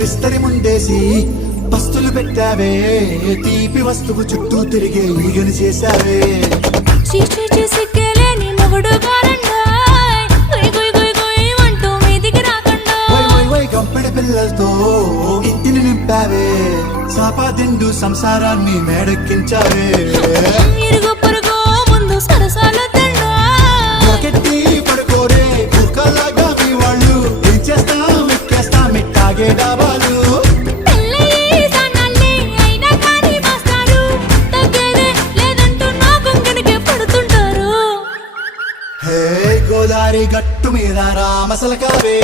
విస్తరి ముందేసి పస్తులు పెట్టావే, తీపి వస్తువు చుట్టూ తిరిగే ఈగని చేశావే. కంపెనీ పిల్లలతో ఇంటిని నింపావే, సాపాదిండు సంసారాన్ని మేడెక్కించావే. పడుకోరే కుక్కలాగా మీ వాళ్ళు, ఏం చేస్తాం ఎక్కేస్తాం ఇట్టాగే డాబాలు. గోదారి గట్టు మీద రామసలకావే.